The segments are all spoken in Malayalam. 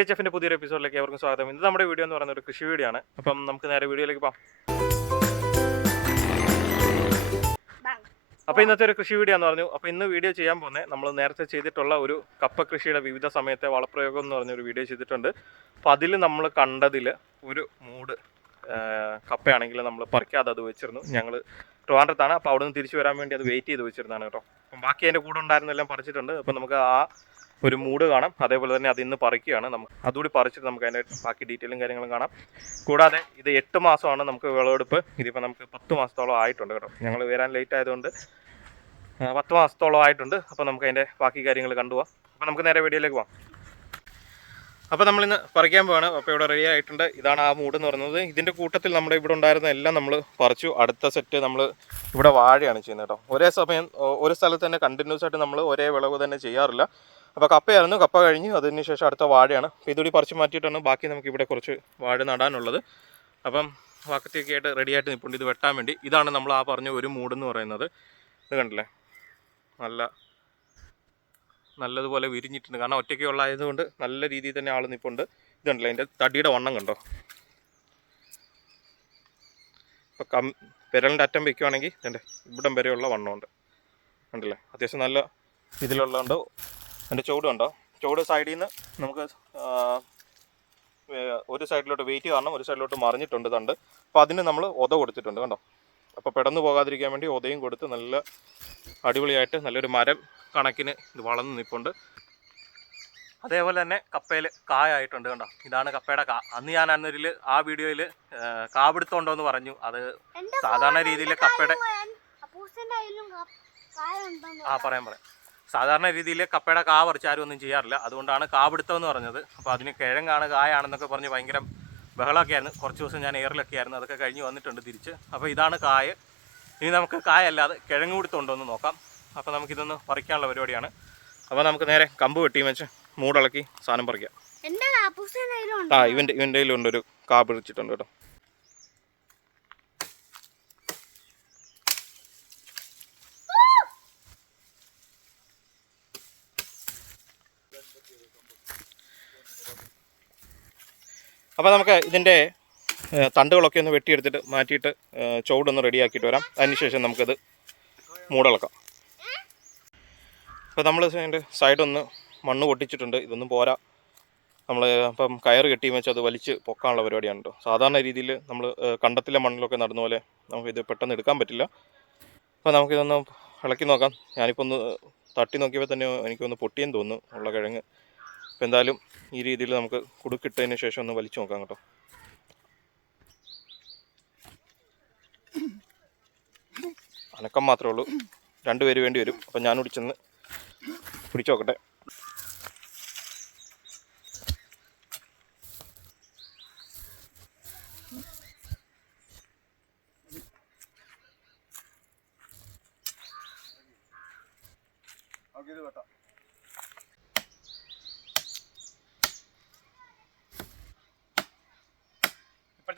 എച്ച് എഫിന്റെ പുതിയൊരു എപ്പിസോഡിലേക്ക് ഏവർക്കും സ്വാഗതം. ഇത് നമ്മുടെ വീഡിയോ എന്ന് പറയുന്ന ഒരു കൃഷി വീഡിയോ ആണ്. അപ്പം നമുക്ക് നേരെ വീഡിയോയിലേക്ക് പോകാം. അപ്പോൾ ഇന്നത്തെ ഒരു കൃഷി വീഡിയോ എന്ന് പറഞ്ഞു അപ്പോൾ ഇന്ന് വീഡിയോ ചെയ്യാൻ പോകുന്നത് നമ്മൾ നേരത്തെ ചെയ്തിട്ടുള്ള ഒരു കപ്പ കൃഷിയുടെ വിവിധ സമയത്തെ വളപ്രയോഗം എന്ന് പറഞ്ഞൊരു വീഡിയോ ചെയ്തിട്ടുണ്ട്. അപ്പോൾ അതിൽ നമ്മൾ കണ്ടതിൽ ഒരു മൂട് കപ്പയാണെങ്കിൽ നമ്മൾ പറിക്കാതെ അത് വെച്ചിരുന്നു. ഞങ്ങൾ ട്രിവാൻഡ്രത്താണ്. അപ്പോൾ അവിടെ നിന്ന് തിരിച്ചു വരാൻ വേണ്ടി അത് വെയിറ്റ് ചെയ്ത് വെച്ചിരുന്നതാണ് കേട്ടോ. അപ്പം ബാക്കി അതിന്റെ കൂടെ ഉണ്ടായിരുന്നെല്ലാം പറിച്ചിട്ടുണ്ട്. അപ്പോൾ നമുക്ക് ആ ഒരു മൂഡ് കാണാം. അതേപോലെ തന്നെ അത് ഇന്ന് പറിക്കുകയാണ്. നമുക്ക് അതുകൂടി പറിച്ചിട്ട് നമുക്ക് അതിന്റെ ബാക്കി ഡീറ്റെയിലും കാര്യങ്ങളും കാണാം. കൂടാതെ ഇത് എട്ട് മാസമാണ് നമുക്ക് വിളവെടുപ്പ്. ഇതിപ്പോൾ നമുക്ക് പത്ത് മാസത്തോളം ആയിട്ടുണ്ട് കേട്ടോ. ഞങ്ങൾ വരാൻ ലേറ്റ് ആയതുകൊണ്ട് പത്ത് മാസത്തോളം ആയിട്ടുണ്ട്. അപ്പോൾ നമുക്ക് അതിന്റെ ബാക്കി കാര്യങ്ങൾ കണ്ടുപോകാം അപ്പോൾ നമുക്ക് നേരെ വീഡിയോയിലേക്ക് പോകാം അപ്പോൾ നമ്മളിന്ന് പറിക്കാൻ പോവാണ്. അപ്പോൾ ഇവിടെ റെഡി ആയിട്ടുണ്ട്. ഇതാണ് ആ മൂട് എന്ന് പറയുന്നത്. ഇതിന്റെ കൂട്ടത്തിൽ നമ്മുടെ ഇവിടെ ഉണ്ടായിരുന്ന എല്ലാം നമ്മൾ പറിച്ചു. അടുത്ത സെറ്റ് നമ്മൾ ഇവിടെ വാഴയാണ് ചെയ്യുന്നത് കേട്ടോ. ഒരേ സമയം ഒരു സ്ഥലത്ത് തന്നെ കണ്ടിന്യൂസ് ആയിട്ട് നമ്മൾ ഒരേ വിളവ് തന്നെ ചെയ്യാറില്ല. അപ്പോൾ കപ്പയായിരുന്നു. കപ്പ കഴിഞ്ഞ്. അതിന് ശേഷം അടുത്ത വാഴയാണ്. അപ്പോൾ ഇതുകൂടി പറിച്ച് മാറ്റിയിട്ടാണ് ബാക്കി നമുക്ക് ഇവിടെ കുറച്ച് വാഴ നടാനുള്ളത്. അപ്പം വാക്കത്തിയൊക്കെ ആയിട്ട് റെഡി ആയിട്ട് നിൽപ്പുണ്ട് ഇത് വെട്ടാൻ വേണ്ടി. ഇതാണ് നമ്മൾ ആ പറഞ്ഞ ഒരു മൂടെന്ന് പറയുന്നത്. ഇത് കണ്ടില്ലേ? നല്ല നല്ലതുപോലെ വിരിഞ്ഞിട്ടുണ്ട്. കാരണം ഒറ്റയ്ക്കുള്ള ആയതുകൊണ്ട് നല്ല രീതിയിൽ തന്നെ ആൾ നിൽപ്പുണ്ട് ഇത് കണ്ടില്ലേ? അതിന്റെ തടിയുടെ വണ്ണം കണ്ടോ? ഇപ്പോൾ കം വിരലിന്റെ അറ്റം വെക്കുവാണെങ്കിൽ ഇതിന്റെ ഇവിടം വരെയുള്ള വണ്ണമുണ്ട്. കണ്ടില്ലേ? അത്യാവശ്യം നല്ല ഇതിലുള്ളതുണ്ട് അതിന്റെ ചുവട് കണ്ടോ? ചുവട് സൈഡിൽ നിന്ന് നമുക്ക് ഒരു സൈഡിലോട്ട് വെയിറ്റ് കാരണം ഒരു സൈഡിലോട്ട് മറിഞ്ഞിട്ടുണ്ട് തണ്ട്. അപ്പോൾ അതിന് നമ്മൾ ഒത കൊടുത്തിട്ടുണ്ട് കണ്ടോ? അപ്പോൾ പെടന്ന് പോകാതിരിക്കാൻ വേണ്ടി ഒതയും കൊടുത്ത് നല്ല അടിപൊളിയായിട്ട് നല്ലൊരു മരം കണക്കിന് ഇത് വളർന്ന് നിൽപ്പുണ്ട് അതേപോലെ തന്നെ കപ്പയിൽ കായായിട്ടുണ്ട് കണ്ടോ? ഇതാണ് കപ്പയുടെ കാ അന്ന് ഞാൻ അന്നൊരിൽ ആ വീഡിയോയിൽ കാപിടുത്തമുണ്ടോ എന്ന് പറഞ്ഞു. അത് സാധാരണ രീതിയിൽ കപ്പയുടെ ആ പറയാം പറയാം. സാധാരണ രീതിയിൽ കപ്പയുടെ കാ പറിച്ചാരും ഒന്നും ചെയ്യാറില്ല. അതുകൊണ്ടാണ് കാപിടുത്തം എന്ന് പറഞ്ഞത്. അപ്പോൾ അതിന് കിഴങ്ങാണ് കായാണെന്നൊക്കെ പറഞ്ഞ് ഭയങ്കര ബഹളമൊക്കെ ആയിരുന്നു കുറച്ച് ദിവസം ഞാൻ എയറിലൊക്കെ ആയിരുന്നു അതൊക്കെ കഴിഞ്ഞ് വന്നിട്ടുണ്ട് തിരിച്ച്. അപ്പോൾ ഇതാണ് കായ. ഇനി നമുക്ക് കായല്ലാതെ കിഴങ്ങ് പിടുത്തമുണ്ടോ എന്ന് നോക്കാം. അപ്പോൾ നമുക്കിതൊന്ന് പറിക്കാനുള്ള പരിപാടിയാണ്. അപ്പോൾ നമുക്ക് നേരെ കമ്പ് വെട്ടി വെച്ച് മൂടിളക്കി സാധനം പറിക്കാം. ആ ഇവന്റെ ഇവന്റെ കയ്യിലുണ്ടൊരു കാ പിടിച്ചിട്ടുണ്ട് കേട്ടോ. അപ്പോൾ നമുക്ക് ഇതിന്റെ തണ്ടുകളൊക്കെ ഒന്ന് വെട്ടിയെടുത്തിട്ട് മാറ്റിയിട്ട് ചുവടൊന്ന് റെഡിയാക്കിയിട്ട് വരാം. അതിനുശേഷം നമുക്കത് മൂടിളക്കാം. അപ്പോൾ നമ്മൾ അതിന്റെ സൈഡൊന്ന് മണ്ണ് പൊട്ടിച്ചിട്ടുണ്ട്. ഇതൊന്നും പോരാ. നമ്മൾ അപ്പം കയറ് കെട്ടി വെച്ച് അത് വലിച്ച് പൊക്കാനുള്ള പരിപാടിയാണ് കേട്ടോ സാധാരണ രീതിയിൽ നമ്മൾ കണ്ടത്തിലെ മണ്ണിലൊക്കെ നടന്ന പോലെ നമുക്കിത് പെട്ടെന്ന് എടുക്കാൻ പറ്റില്ല. അപ്പോൾ നമുക്കിതൊന്ന് ഇളക്കി നോക്കാം. ഞാനിപ്പോൾ ഒന്ന് തട്ടി നോക്കിയപ്പോൾ തന്നെ എനിക്കൊന്ന് പൊട്ടിയെന്ന് തോന്നുന്നു ഉള്ള കിഴങ്ങ്. അപ്പോൾ എന്തായാലും ഈ രീതിയിൽ നമുക്ക് കുടുക്കിട്ടതിന് ശേഷം ഒന്ന് വലിച്ചു നോക്കാം കേട്ടോ. അനക്കം മാത്രമേ ഉള്ളൂ. രണ്ട് പേര് വേണ്ടി വരും. അപ്പം ഞാനൂടി ചെന്ന് പിടിച്ചു നോക്കട്ടെ.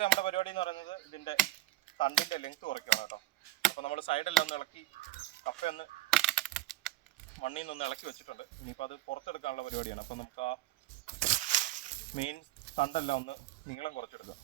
ഇപ്പോഴത്തെ നമ്മുടെ പരിപാടി എന്ന് പറയുന്നത് ഇതിന്റെ തണ്ടിന്റെ ലെങ്ത് കുറയ്ക്കുകയാണ് കേട്ടോ. അപ്പോൾ നമ്മൾ സൈഡെല്ലാം ഒന്ന് ഇളക്കി കപ്പയൊന്ന് മണ്ണിൽ നിന്ന് ഒന്ന് ഇളക്കി വെച്ചിട്ടുണ്ട്. ഇനിയിപ്പോൾ അത് പുറത്തെടുക്കാനുള്ള പരിപാടിയാണ്. അപ്പോൾ നമുക്ക് ആ മെയിൻ തണ്ടെല്ലാം ഒന്ന് നീളം കുറച്ചെടുക്കാം.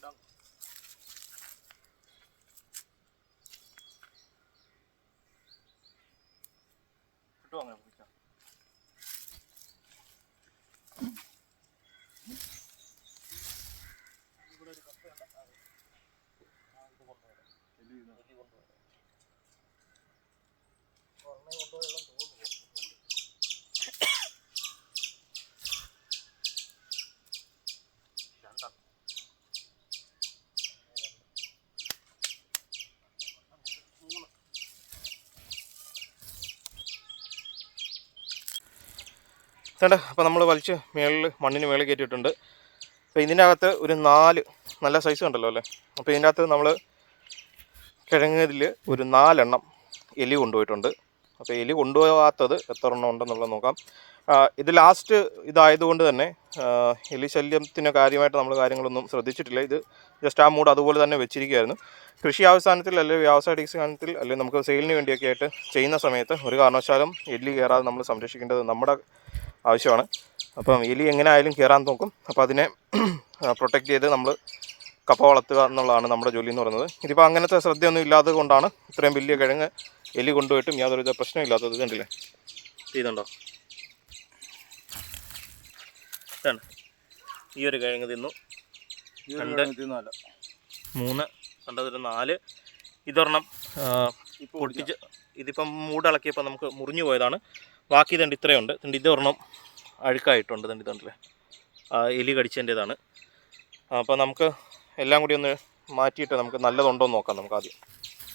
ഇടാം. കിട്ടുമോ അങ്ങനെ പിടിക്കാം ഇവിടെ ഒരു കപ്പയുണ്ട്. കൊണ്ടുപോകാം. എലി ഇത് എലി കൊണ്ടുപോകാം. ഒരെണ്ണേ കൊണ്ടുപോയുള്ളൂ എന്ന് തോന്നുന്നു പുറത്തുനിന്ന്. രണ്ടെണ്ണം മൂന്ന് ചേട്ടാ അപ്പോൾ നമ്മൾ വലിച്ച് മേളിൽ മണ്ണിന് മേളിൽ കയറ്റിയിട്ടുണ്ട്. അപ്പോൾ ഇതിന്റെ അകത്ത് ഒരു നാല് നല്ല സൈസ് ഉണ്ടല്ലോ അല്ലേ? അപ്പോൾ ഇതിന്റെ അകത്ത് നമ്മൾ കിഴങ്ങതിൽ ഒരു നാലെണ്ണം എലി കൊണ്ടുപോയിട്ടുണ്ട്. അപ്പോൾ എലി കൊണ്ടുപോകാത്തത് എത്ര എണ്ണം ഉണ്ടെന്നുള്ളത് നോക്കാം. ഇത് ലാസ്റ്റ് ഇതായതുകൊണ്ട് തന്നെ എലി ശല്യത്തിന് കാര്യമായിട്ട് നമ്മൾ കാര്യങ്ങളൊന്നും ശ്രദ്ധിച്ചിട്ടില്ല. ഇത് ജസ്റ്റ് ആ മൂഡ് അതുപോലെ തന്നെ വെച്ചിരിക്കുകയായിരുന്നു. കൃഷി അവസാനത്തിൽ അല്ലെങ്കിൽ വ്യവസായ അടിസ്ഥാനത്തിൽ അല്ലെങ്കിൽ നമുക്ക് സെയിലിന് വേണ്ടിയൊക്കെ ആയിട്ട് ചെയ്യുന്ന സമയത്ത് ഒരു കാരണവശാലും എല്ലി കയറാതെ നമ്മൾ സംരക്ഷിക്കേണ്ടത് നമ്മുടെ ആവശ്യമാണ്. അപ്പം എലി എങ്ങനെ ആയാലും കയറാൻ നോക്കും. അപ്പോൾ അതിനെ പ്രൊട്ടക്റ്റ് ചെയ്ത് നമ്മൾ കപ്പ വളർത്തുക എന്നുള്ളതാണ് നമ്മുടെ ജോലി എന്ന് പറയുന്നത്. ഇതിപ്പോൾ അങ്ങനത്തെ ശ്രദ്ധയൊന്നും ഇല്ലാത്തത് കൊണ്ടാണ് ഇത്രയും വലിയ കിഴങ്ങ് എലി കൊണ്ടുപോയിട്ടും യാതൊരുവിധ പ്രശ്നമില്ലാത്തത് ഇല്ലാത്തത് കണ്ടില്ലേ? ഇതുണ്ടോ? ഇതാണ്. ഈ ഒരു കിഴങ്ങ് തിന്നു. രണ്ട്. മൂന്ന് കണ്ടതൊരു നാല്. ഇതൊരെണ്ണം ഇപ്പോൾ പൊട്ടിച്ച് ഇതിപ്പം മൂടിളക്കിയപ്പോൾ നമുക്ക് മുറിഞ്ഞു പോയതാണ്. ബാക്കി തണ്ട് ഇത്രയുണ്ട്. തണ്ട് ഇതൊരെണ്ണം അഴുക്കായിട്ടുണ്ട് തണ്ടി തണ്ടിൽ എലി കടിച്ചതിന്റെതാണ്. അപ്പോൾ നമുക്ക് എല്ലാം കൂടി ഒന്ന് മാറ്റിയിട്ട് നമുക്ക് നല്ലതുണ്ടോ എന്ന് നോക്കാം നമുക്ക് ആദ്യം.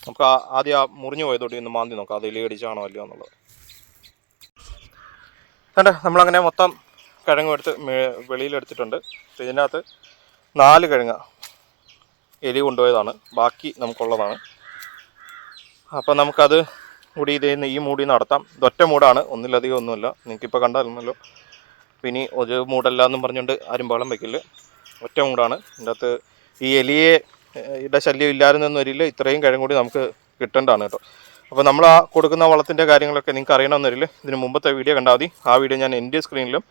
നമുക്ക് ആദ്യം ആ മുറിഞ്ഞു പോയതോടെ ഒന്ന് മാന്തി നോക്കാം. അത് എലി കടിച്ചാണോ അല്ലയോ എന്നുള്ളത്. കണ്ടേ നമ്മളങ്ങനെ മൊത്തം കിഴങ്ങും എടുത്ത് വെളിയിലെടുത്തിട്ടുണ്ട്. ഇതിനകത്ത് നാല് കിഴങ്ങ എലി കൊണ്ടുപോയതാണ്. ബാക്കി നമുക്കുള്ളതാണ്. അപ്പം നമുക്കത് കൂടി ഇതേ ഈ മൂടി നടത്താം. ഇതൊറ്റ മൂടാണ്. ഒന്നിലധികം ഒന്നുമില്ല. നിങ്ങൾക്കിപ്പോൾ കണ്ടായിരുന്നല്ലോ. പിന്നെ ഒരു മൂടല്ല എന്നും പറഞ്ഞുകൊണ്ട് ആരും ബഹളം വയ്ക്കില്ല ഒറ്റ മൂടാണ്. ഇതിന്റെ അകത്ത് ഈ എലിയെ ഇട ശല്യം ഇല്ലായിരുന്നെന്ന് വരില്ല. ഇത്രയും കിഴങ്ങ് കൂടി നമുക്ക് കിട്ടേണ്ടതാണ് കേട്ടോ. അപ്പോൾ നമ്മൾ ആ കൊടുക്കുന്ന വളത്തിന്റെ കാര്യങ്ങളൊക്കെ നിങ്ങൾക്ക് അറിയണമെന്ന് വരില്ല. ഇതിന് മുമ്പത്തെ വീഡിയോ കണ്ടാൽ മതി. ആ വീഡിയോ ഞാൻ എന്റെ സ്ക്രീനിലും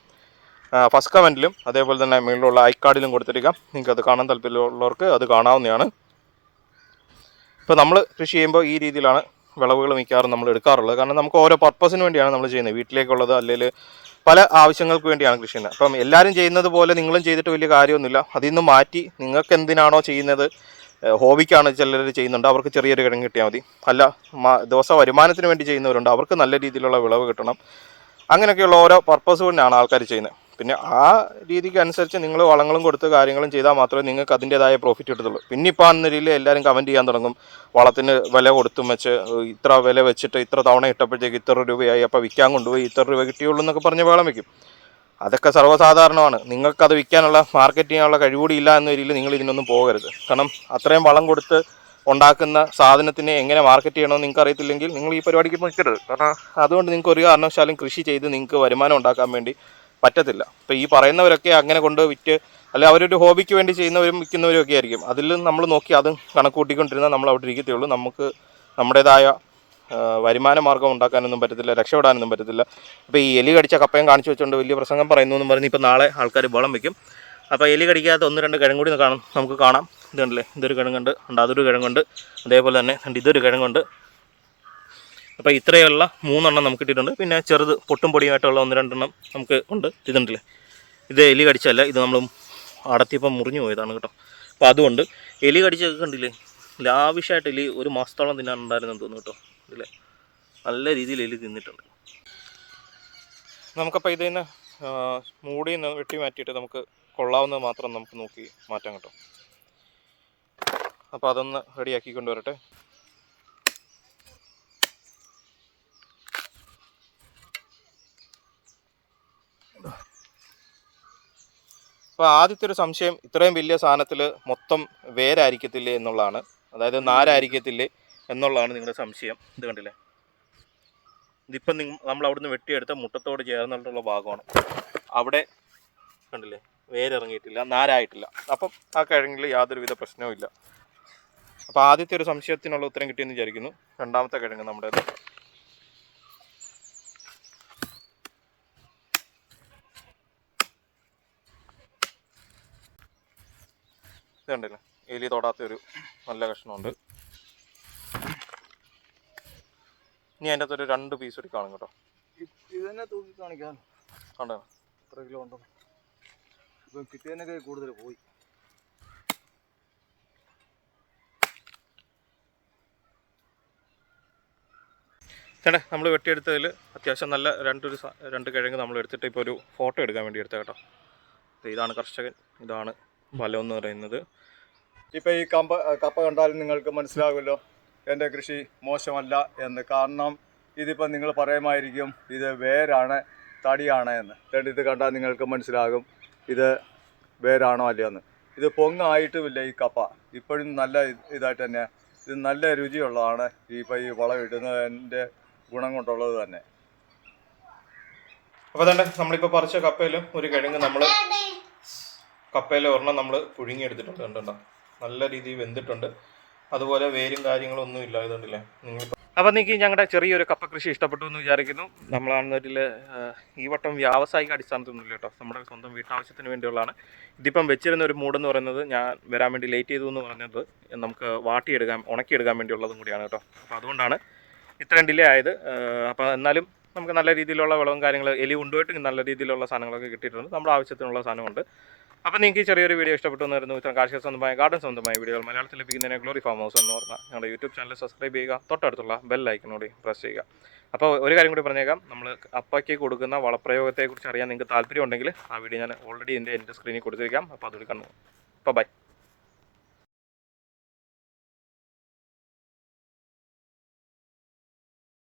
ഫസ്റ്റ് കമന്റിലും അതേപോലെ തന്നെ മുകളിലുള്ള ഐക്കാർഡിലും കൊടുത്തിരിക്കാം. നിങ്ങൾക്ക് അത് കാണാൻ താല്പര്യമുള്ളവർക്ക് അത് കാണാവുന്നതാണ്. ഇപ്പോൾ നമ്മൾ കൃഷി ചെയ്യുമ്പോൾ ഈ രീതിയിലാണ് വിളവുകൾ മിക്കവാറും നമ്മൾ എടുക്കാറുള്ളത്. കാരണം നമുക്ക് ഓരോ പർപ്പസിന് വേണ്ടിയാണ് നമ്മൾ ചെയ്യുന്നത്. വീട്ടിലേക്കുള്ളത് അല്ലെങ്കിൽ പല ആവശ്യങ്ങൾക്ക് വേണ്ടിയാണ് കൃഷി ചെയ്യുന്നത് അപ്പം എല്ലാവരും ചെയ്യുന്നത് പോലെ നിങ്ങളും ചെയ്തിട്ട് വലിയ കാര്യമൊന്നുമില്ല. അതിൽ നിന്ന് മാറ്റി നിങ്ങൾക്ക് എന്തിനാണോ ചെയ്യുന്നത് ഹോബിക്കാണ് ചിലർ ചെയ്യുന്നുണ്ട്. അവർക്ക് ചെറിയൊരു കിഴങ്ങ് കിട്ടിയാൽ മതി. അല്ല ദിവസ വരുമാനത്തിന് വേണ്ടി ചെയ്യുന്നവരുണ്ട്. അവർക്ക് നല്ല രീതിയിലുള്ള വിളവ് കിട്ടണം. അങ്ങനെയൊക്കെയുള്ള ഓരോ പർപ്പസ് കൊണ്ടാണ് ആൾക്കാർ ചെയ്യുന്നത്. പിന്നെ ആ രീതിക്ക് അനുസരിച്ച് നിങ്ങൾ വളങ്ങളും കൊടുത്ത് കാര്യങ്ങളും ചെയ്താൽ മാത്രമേ നിങ്ങൾക്ക് അതിന്റെതായ പ്രോഫിറ്റ് കിട്ടത്തുള്ളൂ. പിന്നെ ഇപ്പോൾ അന്ന രീതിയിൽ എല്ലാവരും കമന്റ് ചെയ്യാൻ തുടങ്ങും. വളത്തിന് വില കൊടുത്തും വെച്ച് ഇത്ര വില വെച്ചിട്ട് ഇത്ര തവണ ഇട്ടപ്പോഴത്തേക്ക് ഇത്ര രൂപയായി അപ്പോൾ വിൽക്കാൻ കൊണ്ടുപോയി ഇത്ര രൂപ കിട്ടിയുള്ളൂ എന്നൊക്കെ പറഞ്ഞ് വേളം വയ്ക്കും അതൊക്കെ സർവസാധാരണമാണ്. നിങ്ങൾക്കത് വിൽക്കാനുള്ള മാർക്കറ്റ് ചെയ്യാനുള്ള കഴിവുകൂടി ഇല്ല എന്ന രീതിയിൽ നിങ്ങൾ ഇതിനൊന്നും പോകരുത്. കാരണം അത്രയും വളം കൊടുത്ത് ഉണ്ടാക്കുന്ന സാധനത്തിനെ എങ്ങനെ മാർക്കറ്റ് ചെയ്യണമെന്ന് നിങ്ങൾക്ക് അറിയത്തില്ലെങ്കിൽ നിങ്ങൾ ഈ പരിപാടിക്ക് നിൽക്കരുത്. കാരണം അതുകൊണ്ട് നിങ്ങൾക്ക് ഒരു കാരണവശാലും കൃഷി ചെയ്ത് നിങ്ങൾക്ക് വരുമാനം ഉണ്ടാക്കാൻ വേണ്ടി പറ്റത്തില്ല. ഇപ്പം ഈ പറയുന്നവരൊക്കെ അങ്ങനെ കൊണ്ട് വിറ്റ് അല്ലെ അവരൊരു ഹോബിക്ക് വേണ്ടി ചെയ്യുന്നവരും വിൽക്കുന്നവരും ഒക്കെ ആയിരിക്കും. അതിൽ നമ്മൾ നോക്കി അതും കണക്ക് കൂട്ടിക്കൊണ്ടിരുന്നാൽ നമ്മൾ അവിടെ ഇരിക്കത്തുള്ളൂ. നമുക്ക് നമ്മുടേതായ വരുമാന മാർഗം ഉണ്ടാക്കാനൊന്നും പറ്റത്തില്ല രക്ഷപ്പെടാനൊന്നും പറ്റത്തില്ല. അപ്പോൾ ഈ എലി കടിച്ച കപ്പയും കാണിച്ചു വെച്ചുകൊണ്ട് വലിയ പ്രസംഗം പറയുന്നു എന്ന് പറഞ്ഞ് ഇപ്പോൾ നാളെ ആൾക്കാർ വളം വയ്ക്കും അപ്പോൾ എലി കടിക്കാത്ത ഒന്ന് രണ്ട് കിഴങ്ങ് കൂടി കാണും. നമുക്ക് കാണാം. ഇതുണ്ടല്ലേ? ഇതൊരു കിഴങ്ങുണ്ട്. ഉണ്ട് അതൊരു കിഴങ്ങുണ്ട്. അതേപോലെ തന്നെ ഇതൊരു കിഴങ്ങുണ്ട്. അപ്പോൾ ഇത്രയുള്ള മൂന്നെണ്ണം നമുക്ക് കിട്ടിയിട്ടുണ്ട്. പിന്നെ ചെറുത് പൊട്ടും പൊടിയുമായിട്ടുള്ള ഒന്ന് രണ്ടെണ്ണം നമുക്ക് ഉണ്ട് ഇതുണ്ടല്ലേ ഇത് എലി കടിച്ചല്ല ഇത് നമ്മൾ അടത്തിയപ്പം മുറിഞ്ഞു പോയതാണ് കേട്ടോ. അപ്പോൾ അതുകൊണ്ട് എലി കടിച്ചൊക്കെ കണ്ടില്ലേ? ലാവിഷായിട്ട് എലി ഒരു മാസത്തോളം തിന്നാനുണ്ടായിരുന്നു തോന്നുന്നു കേട്ടോ. ഇതിലെ നല്ല രീതിയിൽ എലി തിന്നിട്ടുണ്ട്. നമുക്കപ്പോൾ ഇതിൽ നിന്ന് മൂടി നിന്ന് വെട്ടി മാറ്റിയിട്ട് നമുക്ക് കൊള്ളാവുന്നത് മാത്രം നമുക്ക് നോക്കി മാറ്റാം കേട്ടോ. അപ്പോൾ അതൊന്ന് റെഡിയാക്കി കൊണ്ടുവരട്ടെ. അപ്പോൾ ആദ്യത്തെ ഒരു സംശയം ഇത്രയും വലിയ സാധനത്തിൽ മൊത്തം വേരായിരിക്കത്തില്ലേ എന്നുള്ളതാണ്. അതായത് നാരായിരിക്കത്തില്ലേ എന്നുള്ളതാണ് നിങ്ങളുടെ സംശയം. ഇത് കണ്ടില്ലേ? ഇതിപ്പം നമ്മൾ അവിടുന്ന് വെട്ടിയെടുത്ത മുട്ടത്തോട് ചേർന്നിട്ടുള്ള ഭാഗമാണ്. അവിടെ കണ്ടില്ലേ? വേരിറങ്ങിയിട്ടില്ല നാരായിട്ടില്ല. അപ്പം ആ കിഴങ്ങിൽ യാതൊരുവിധ പ്രശ്നവും ഇല്ല അപ്പോൾ ആദ്യത്തെ ഒരു സംശയത്തിനുള്ള ഉത്തരം കിട്ടിയെന്ന് വിചാരിക്കുന്നു. രണ്ടാമത്തെ കിഴങ്ങ് നമ്മുടെ ഇത് കണ്ടില്ല എലി തൊടാത്ത ഒരു നല്ല കഷ്ണമുണ്ട്. ഇനി അതിന്റെ അകത്തൊരു രണ്ട് പീസ് കൂടി കാണും കേട്ടോ. തൂക്കി കാണിക്കാം. കണ്ടോ? എത്ര കിലോ ഉണ്ടോ? ഇപ്പം കിട്ടിയതിനൊക്കെ കൂടുതൽ പോയി. ചേട്ടാ നമ്മൾ വെട്ടിയെടുത്തതിൽ അത്യാവശ്യം നല്ല രണ്ടൊരു രണ്ട് കിഴങ്ങ് നമ്മൾ എടുത്തിട്ട് ഇപ്പോൾ ഒരു ഫോട്ടോ എടുക്കാൻ വേണ്ടി എടുത്ത കേട്ടോ. ഇതാണ് കർഷകൻ ഇതാണ് ഫലം എന്ന് പറയുന്നത്. ഇപ്പം ഈ കമ്പ കപ്പ കണ്ടാലും നിങ്ങൾക്ക് മനസ്സിലാകുമല്ലോ എന്റെ കൃഷി മോശമല്ല എന്ന്. കാരണം ഇതിപ്പോൾ നിങ്ങൾ പറയുമായിരിക്കും ഇത് വേരാണ് തടിയാണ് എന്ന്. രണ്ട് ഇത് കണ്ടാൽ നിങ്ങൾക്ക് മനസ്സിലാകും ഇത് വേരാണോ അല്ലയോന്ന് ഇത് പൊങ്ങായിട്ടുമില്ല ഈ കപ്പ. ഇപ്പോഴും നല്ല ഇത് ഇതായിട്ട് തന്നെ. ഇത് നല്ല രുചിയുള്ളതാണ് ഈ ഇപ്പം ഈ വളം ഇടുന്നതിന്റെ ഗുണം കൊണ്ടുള്ളത് തന്നെ. അപ്പോൾ തന്നെ നമ്മളിപ്പോൾ പറിച്ച കപ്പയിലും ഒരു കിഴങ്ങ് നമ്മൾ കപ്പയിൽ ഒരെണ്ണം നമ്മൾ പുഴുങ്ങിയെടുത്തിട്ടുണ്ട് കണ്ടോ? നല്ല രീതിയിൽ വെന്തിട്ടുണ്ട്. അതുപോലെ വേരും കാര്യങ്ങളും ഒന്നും ഇല്ല ഇതുണ്ടല്ലേ? നിങ്ങൾ അപ്പോൾ നിങ്ങൾക്ക് ഞങ്ങളുടെ ചെറിയൊരു കപ്പ കൃഷി ഇഷ്ടപ്പെട്ടു എന്ന് വിചാരിക്കുന്നു. നമ്മളാണെന്നതിൽ ഈ വട്ടം വ്യാവസായിക അടിസ്ഥാനത്തൊന്നുമില്ല കേട്ടോ. നമ്മുടെ സ്വന്തം വീട്ടാവശ്യത്തിന് വേണ്ടിയുള്ളതാണ്. ഇതിപ്പം വെച്ചിരുന്ന ഒരു മൂടെന്ന് പറയുന്നത് ഞാൻ വരാൻ വേണ്ടി ലേറ്റ് ചെയ്തു എന്ന് പറഞ്ഞത് നമുക്ക് വാട്ടിയെടുക്കാൻ ഉണക്കിയെടുക്കാൻ വേണ്ടിയുള്ളതും കൂടിയാണ് കേട്ടോ. അപ്പോൾ അതുകൊണ്ടാണ് ഇത്രയും ഡിലേ ആയത്. അപ്പോൾ എന്നാലും നമുക്ക് നല്ല രീതിയിലുള്ള വിളവും കാര്യങ്ങൾ എലി കൊണ്ടുപോയിട്ട് നല്ല രീതിയിലുള്ള സാധനങ്ങളൊക്കെ കിട്ടിയിട്ടുണ്ട്. നമ്മുടെ ആവശ്യത്തിനുള്ള സാധനമുണ്ട്. അപ്പോൾ നിങ്ങൾക്ക് ഈ ചെറിയൊരു വീഡിയോ ഇഷ്ടപ്പെട്ടു എന്നായിരുന്നു ഇത്തരം കാർഷിക സ്വന്തമായ ഗാർഡൻ സ്വന്തമായ വീഡിയോകൾ മലയാളത്തിൽ ലഭിക്കുന്നതിന് ഗ്ലോറി ഫാം ഹൗസ് എന്ന് പറഞ്ഞാൽ ഞങ്ങളുടെ യൂട്യൂബ് ചാനൽ സബ്സ്ക്രൈബ് ചെയ്യുക. തൊട്ടടുത്തുള്ള ബെൽ ഐക്കനോട് പ്രസ് ചെയ്യുക. അപ്പോൾ ഒരു കാര്യം കൂടി പറഞ്ഞേക്കാം. നമ്മൾ അപ്പയ്ക്ക് കൊടുക്കുന്ന വളപ്രയോഗത്തെക്കുറിച്ച് അറിയാൻ നിങ്ങൾക്ക് താല്പര്യം ഉണ്ടെങ്കിൽ ആ വീഡിയോ ഞാൻ ഓൾറെഡി എന്റെ എന്റെ സ്ക്രീനിൽ കൊടുത്തിരിക്കാം. അപ്പോൾ അതുകൂടി കണ്ടു. അപ്പോൾ ബൈ